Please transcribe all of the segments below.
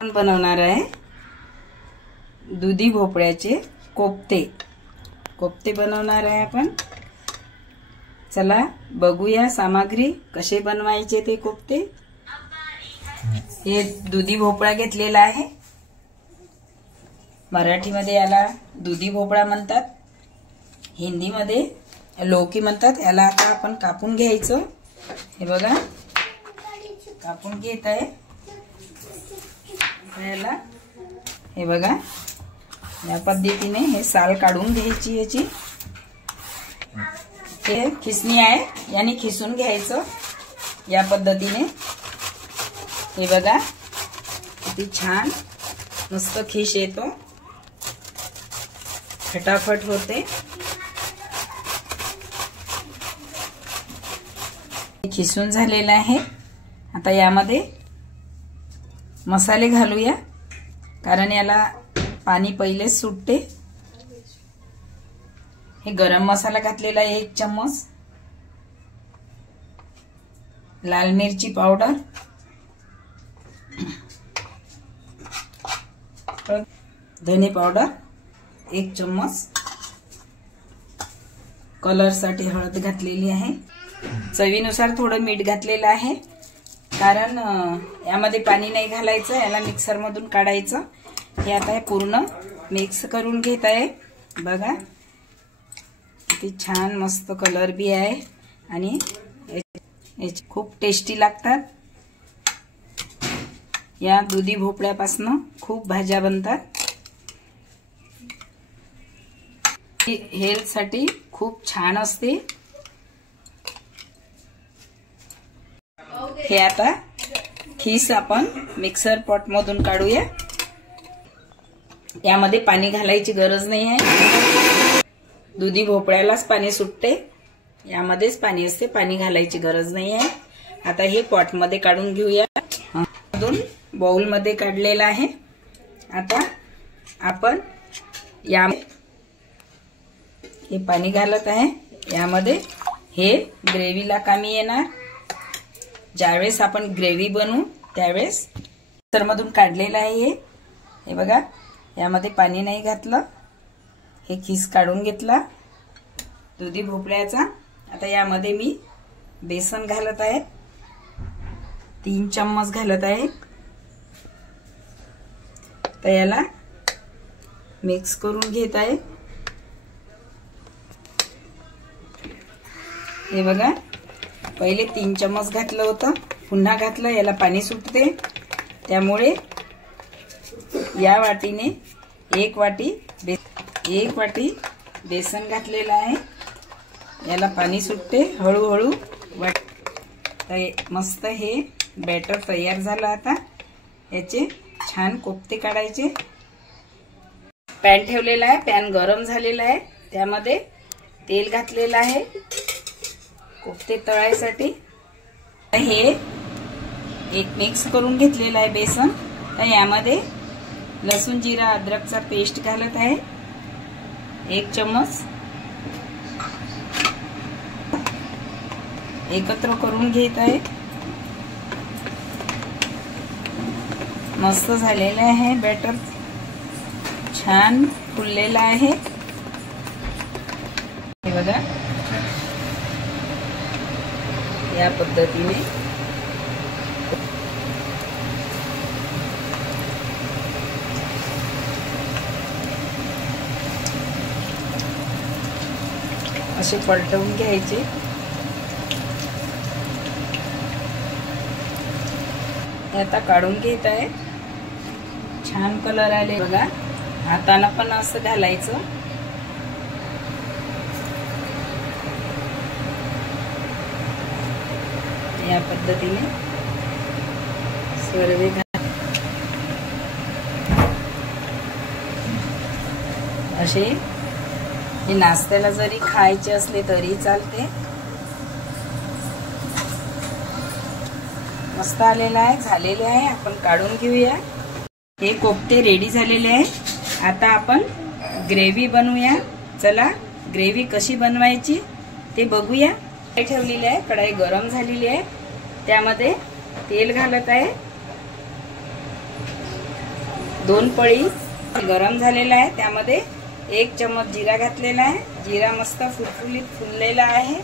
आपण बनवणार आहे दुधी भोपळ्याचे कोफ्ते। कोफ्ते बनवणार आहे आपण। चला बघूया सामग्री कसे बनवायचे ते कोफ्ते। हे दुधी भोपळा घेतलेला आहे। मराठीमध्ये याला दुधी भोपळा म्हणतात, हिंदीमध्ये लौकी म्हणतात। याला आता आपण कापून घ्यायचं। हे बघा कापून घेत आहे याला। हे बघा या पद्धतीने हे साल काढून घ्यायची याची। हे खिसणी आहे, याने खिसून घ्यायचं या पद्धतीने। हे बघा किती छान मस्त खिस येतो, फटाफट होते। खिसून झालेला आहे। आता यामध्ये मसाले घालूया, कारण याला पाणी पहिलेच सुटते। हे गरम मसाला घातलेला आहे 1 चम्मच, लाल मिरची पावडर, धने पावडर 1 चम्मच, कलर साठी हळद घातलेली आहे, चवीनुसार थोडं मीठ घातलेलं आहे। कारण यामध्ये पाणी नाही घालायचं, याला मिक्सर मधून काढायचं। हे आता हे पूर्ण मिक्स करून घेत आहे। बघा किती छान मस्त कलर भी आहे आणि खूप टेस्टी लागतात। या दुधी भोपळ्यापासून खूप भाज्या बनतात। हेल्थ साठी खूप छान असते। हे आता खीस आपण मिक्सर पॉट मधून काढूया। यामध्ये पाणी घालायची गरज नाही आहे, दुधी भोपळ्यालाच पाणी सुटते, यामध्येच पाणी असते, पाणी घालायची गरज नाही आहे। आता हे पॉट मध्ये काढून घेऊया। बाउल मध्ये काढलेला आहे। आता आपण हे पाणी घालत आहे यामध्ये। हे ग्रेव्हीला कामी येणार। ज्यावेळेस आपण ग्रेव्ही बनवू त्यावेळेस मिक्सर मधून काढलेलं आहे हे बघा। यामध्ये पाणी नाही घातलं, हे खीस काढून घेतला दुधी भोपळ्याचा। आता यामध्ये मी बेसन घालत आहे, 3 चम्मच घालत आहे। तर याला मिक्स करून घेत आहे। हे बघा पहिले 3 चम्मच घातलं होतं, पुन्हा घातलं, याला पाणी सुटते, त्यामुळे या वाटीने 1 वाटी बेसन घातलेलं आहे। याला पाणी सुटते हळूहळू। मस्त हे बॅटर तयार झालं। आता याचे छान कोफ्ते काढायचे। पॅन ठेवलेला आहे, पॅन गरम झालेला आहे, त्यामध्ये तेल घातलेलं आहे कोफ्ते तळायसाठी। हे एक मिक्स करून घेतलेलं आहे बेसन। तर यामध्ये लसूण जिरा अद्रकचा पेस्ट घालत आहे 1 चम्मच, एकत्र करून घेत आहे। मस्त झालेलं आहे बॅटर, छान फुललेलं आहे। हे बघा या पद्धतीने असे पलटवून घ्यायचे। आता काढून घेत आहे, छान कलर आले बघा। हाताने पण असं घालायचं। या पद्धतीने सर्व असे हे नाश्त्याला जरी खायचे असले तरी चालते। मस्त आलेला आहे, झालेले आहे। आपण काढून घेऊया। हे कोफ्ते रेडी झालेले आहे। आता आपण ग्रेव्ही बनवूया। चला ग्रेव्ही कशी बनवायची ते बघूया। ठेवलेली आहे, कढाई गरम झालेली आहे, त्यामध्ये तेल घालत आहे। 2 पळी गरम झालेला आहे, त्यामध्ये 1 चम्मच जिरा घातलेला आहे। जिरा मस्त फुलफुलीत फुललेला आहे।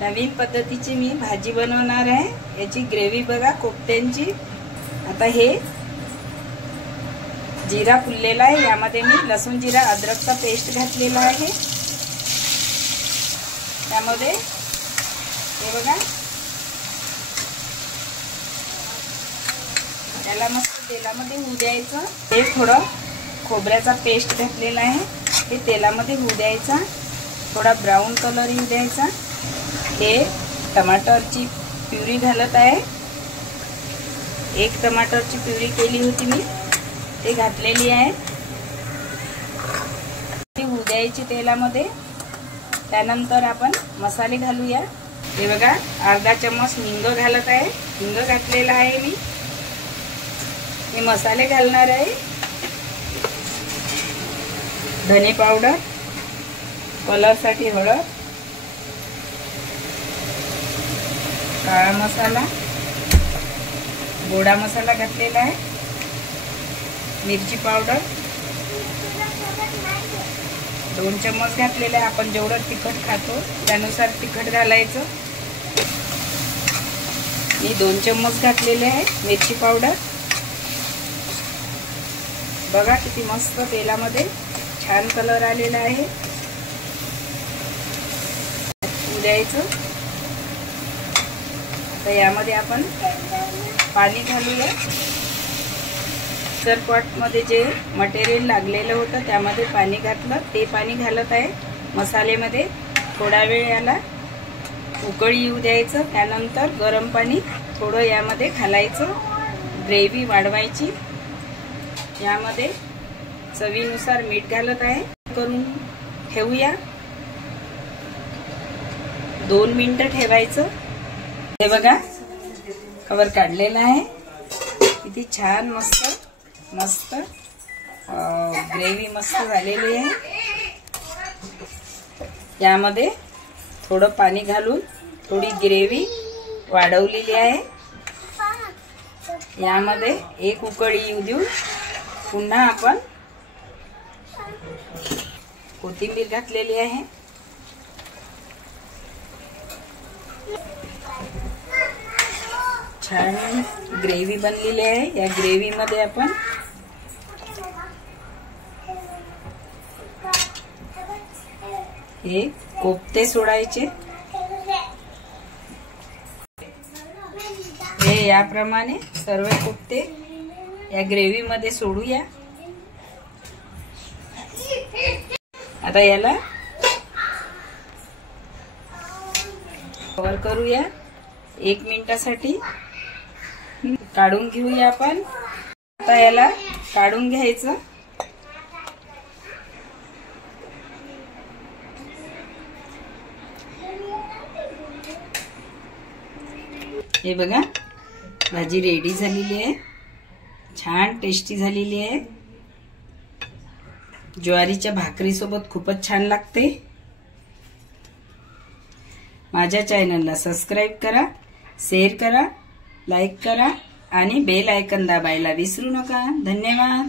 नवीन पद्धतीची मी भाजी बनवणार आहे। याची ग्रेव्ही बघा कोफ्त्यांची। आता हे जिरा फुललेला आहे, यामध्ये मी लसूण जिरा अद्रकचा पेस्ट घातलेला आहे। त्यामध्ये हे बघा त्याला मस्त तेलामध्ये होऊ द्यायचं। हे थोडं खोबऱ्याचा पेस्ट घातलेला आहे, हे तेलामध्ये होऊ द्यायचा, थोडा ब्राऊन कलर येऊ द्यायचा। हे टमाटरची प्युरी घालत आहे। 1 टमाटरची प्युरी केली होती मी, ते घातलेली आहे। ती होऊ द्यायची तेलामध्ये। त्यानंतर आपण मसाले घालूया। हे बघा अर्धा चम्मच हिंग घालत आहे, हिंग घातलेला आहे मी। हे मसाले घालणार आहे। धने पावडर, कलरसाठी हळद, काळा मसाला, गोडा मसाला घातलेला आहे, मिरची पावडर 2 चम्मच घातलेले आहे। आपण जेवढं तिखट खातो त्यानुसार तिखट घालायचं। मी 2 चम्मच घातलेले आहे मिरची पावडर। बघा किती मस्त तेलामध्ये छान कलर आलेला आहे। द्यायचं। आता यामध्ये आपण पाणी घालूया। मिक्सर पॉट मध्ये जे मटेरियल लागलेलं होतं त्यामध्ये पाणी घातलं, ते पाणी घालत आहे मसाल्यामध्ये। थोडा वेळ याला उकळी येऊ द्यायचं। त्यानंतर गरम पाणी थोडं यामध्ये घालायचं, ग्रेव्ही वाढवायची। यामध्ये चवीनुसार मीठ घालत आहे। करून ठेवूया, 2 मिनिटं ठेवायचं। हे बघा कवर काढलेला आहे, किती छान मस्त ग्रेव्ही मस्त झालेली आहे। यामध्ये थोडं पाणी घालून थोडी ग्रेव्ही वाढवलेली आहे। यामध्ये 1 उकळी येऊ देऊ। पुन्हा आपण कोथिंबीर घातलेली आहे। छान ग्रेव्ही बनलेली आहे। या ग्रेव्ही मध्ये आपण हे कोफ्ते सोडायचे। हे याप्रमाणे सर्व कोफ्ते या ग्रेव्ही मध्ये सोडूया। आता याला कव्हर करूया 1 मिनिटासाठी। काढून घेऊया आपण। आता याला काढून घ्यायचं। हे बघा भाजी रेडी झालेली आहे, छान टेस्टी झालेली आहे। ज्वारीच्या भाकरी सोबत खूपच छान लागते। माझ्या चॅनलला सबस्क्राइब करा, शेअर करा, लाईक करा आणि बेल आयकॉन दाबायला विसरू नका। धन्यवाद।